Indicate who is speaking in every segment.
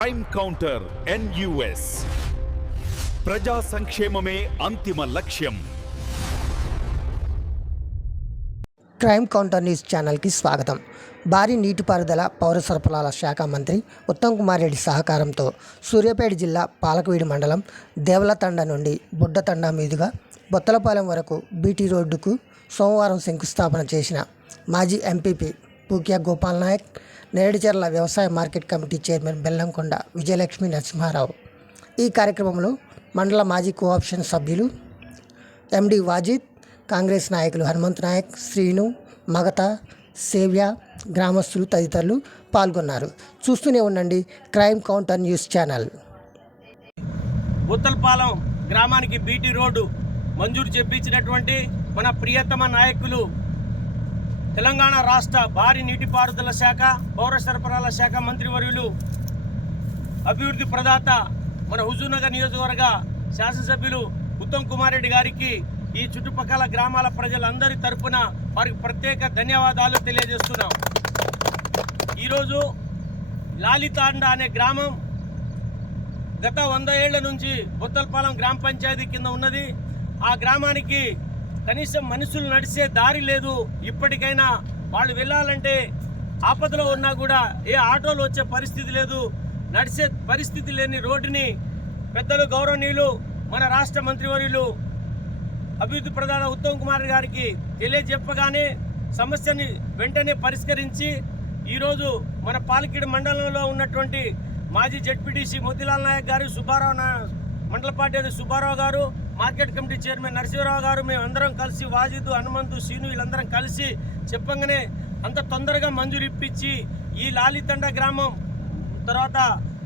Speaker 1: Crime counter NUS ప్రజా సంక్షేమమే అంతిమ లక్ష్యం.
Speaker 2: క్రైమ్ కౌంటర్ న్యూస్ ఛానల్కి స్వాగతం. భారీ నీటిపారుదల పౌర సరఫరాల శాఖ మంత్రి ఉత్తమ్ కుమార్ రెడ్డి సహకారంతో సూర్యాపేట జిల్లా పాలకవీడి మండలం దేవలతండ నుండి బుడ్డతండ మీదుగా బొత్తలపాలెం వరకు బీటీ రోడ్డుకు సోమవారం శంకుస్థాపన చేసిన మాజీ ఎంపీపీ పూకియా గోపాల్ నాయక్ నేరేడుచెర్ల వ్యవసాయ market committee chairman Bellamkonda Vijayalakshmi Narasimha Rao. ఈ కార్యక్రమంలో మండల మాజీ కోఆప్షన్ సభ్యులు ఎండి వాజిద్ కాంగ్రెస్ నాయకులు హనుమంత్ నాయక్ శ్రీను మగత సేవ్య గ్రామస్తులు తదితరులు పాల్గొన్నారు. చూస్తూనే ఉండండి crime counter news channel.
Speaker 3: Buttalapalem గ్రామానికి బీటీ రోడ్డు మంజూరు చేపించినటువంటి మన ప్రియతమ నాయకులు తెలంగాణ రాష్ట్ర భారీ నీటిపారుదల శాఖ పౌర సరఫరాల శాఖ మంత్రివర్యులు అభివృద్ధి ప్రదాత మన హుజూర్నగర్ నియోజకవర్గ శాసనసభ్యులు ఉత్తమ్ కుమార్ రెడ్డి గారికి ఈ చుట్టుపక్కల గ్రామాల ప్రజలందరి తరపున వారికి ప్రత్యేక ధన్యవాదాలు తెలియజేస్తున్నాం. ఈరోజు లాలితాండ అనే గ్రామం గత వంద ఏళ్ళ నుంచి బొత్తలపాలెం గ్రామ పంచాయతీ కింద ఉన్నది. ఆ గ్రామానికి కనీసం మనుషులు నడిచే దారి లేదు. ఇప్పటికైనా వాళ్ళు వెళ్ళాలంటే ఆపదలో ఉన్నా కూడా ఏ ఆటోలు వచ్చే పరిస్థితి లేదు. నడిచే పరిస్థితి లేని రోడ్డుని పెద్దలు గౌరవనీయులు మన రాష్ట్ర మంత్రివర్యులు అభివృద్ధి ప్రధాన ఉత్తమ్ కుమార్ గారికి తెలియజెప్పగానే సమస్యని వెంటనే పరిష్కరించి ఈరోజు మన పాలకీడు మండలంలో ఉన్నటువంటి మాజీ జడ్పీటీసీ మోతిలాల్ నాయక్ గారు సుబ్బారావు నా మండల పార్టీ సుబ్బారావు గారు మార్కెట్ కమిటీ చైర్మన్ నరసింహరావు గారు మేము అందరం కలిసి వాజిద్ హనుమంతు శ్రీను వీళ్ళందరం కలిసి చెప్పంగానే అంత తొందరగా మంజూరు ఇప్పించి ఈ లాలితండ గ్రామం తర్వాత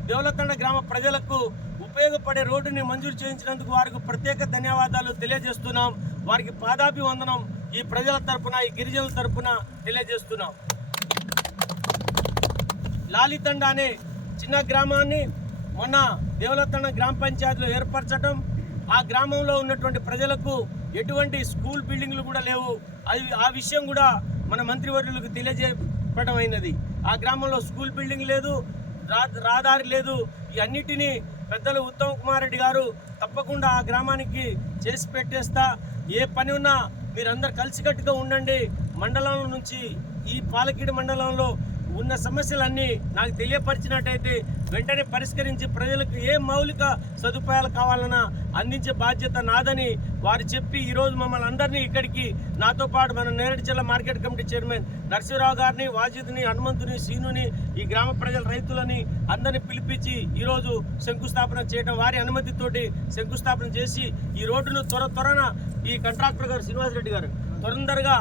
Speaker 3: దేవలతండ గ్రామ ప్రజలకు ఉపయోగపడే రోడ్డుని మంజూరు చేయించినందుకు వారికి ప్రత్యేక ధన్యవాదాలు తెలియజేస్తున్నాం. వారికి పాదాభి వందనం ఈ ప్రజల తరపున ఈ గిరిజనుల తరపున తెలియజేస్తున్నాం. లాలితండ అనే చిన్న గ్రామాన్ని మొన్న దేవలతండ గ్రామ పంచాయతీలో ఏర్పరచడం ఆ గ్రామంలో ఉన్నటువంటి ప్రజలకు ఎటువంటి స్కూల్ బిల్డింగ్లు కూడా లేవు. అది ఆ విషయం కూడా మన మంత్రివర్యులకు తెలియజేయడం అయినది. ఆ గ్రామంలో స్కూల్ బిల్డింగ్ లేదు రా లేదు. ఈ అన్నిటినీ పెద్దలు ఉత్తమ్ కుమార్ రెడ్డి గారు తప్పకుండా ఆ గ్రామానికి చేసి పెట్టేస్తా. ఏ పని ఉన్నా మీరందరు కలిసికట్టుగా ఉండండి. మండలం నుంచి ఈ పాలకీడు మండలంలో ఉన్న సమస్యలన్నీ నాకు తెలియపరిచినట్టయితే వెంటనే పరిష్కరించి ప్రజలకు ఏ మౌలిక సదుపాయాలు కావాలన్నా అందించే బాధ్యత నాదని వారు చెప్పి ఈరోజు మమ్మల్ని అందరినీ ఇక్కడికి నాతో పాటు మన నేరేడు జిల్లా మార్కెట్ కమిటీ చైర్మన్ నరసింహరావు గారిని వాజిద్ని హనుమంతుని సీనుని ఈ గ్రామ ప్రజల రైతులని అందరినీ పిలిపించి ఈరోజు శంకుస్థాపన చేయడం వారి అనుమతితోటి శంకుస్థాపన చేసి ఈ రోడ్డును త్వర త్వరన ఈ కాంట్రాక్టర్ గారు శ్రీనివాసరెడ్డి గారు తొందరగా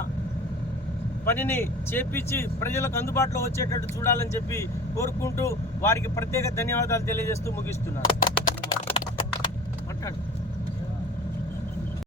Speaker 3: పనిని చేపించి ప్రజలకు అందుబాటులో వచ్చేటట్టు చూడాలని చెప్పి కోరుకుంటూ వారికి ప్రత్యేక ధన్యవాదాలు తెలియజేస్తూ ముగిస్తున్నాను.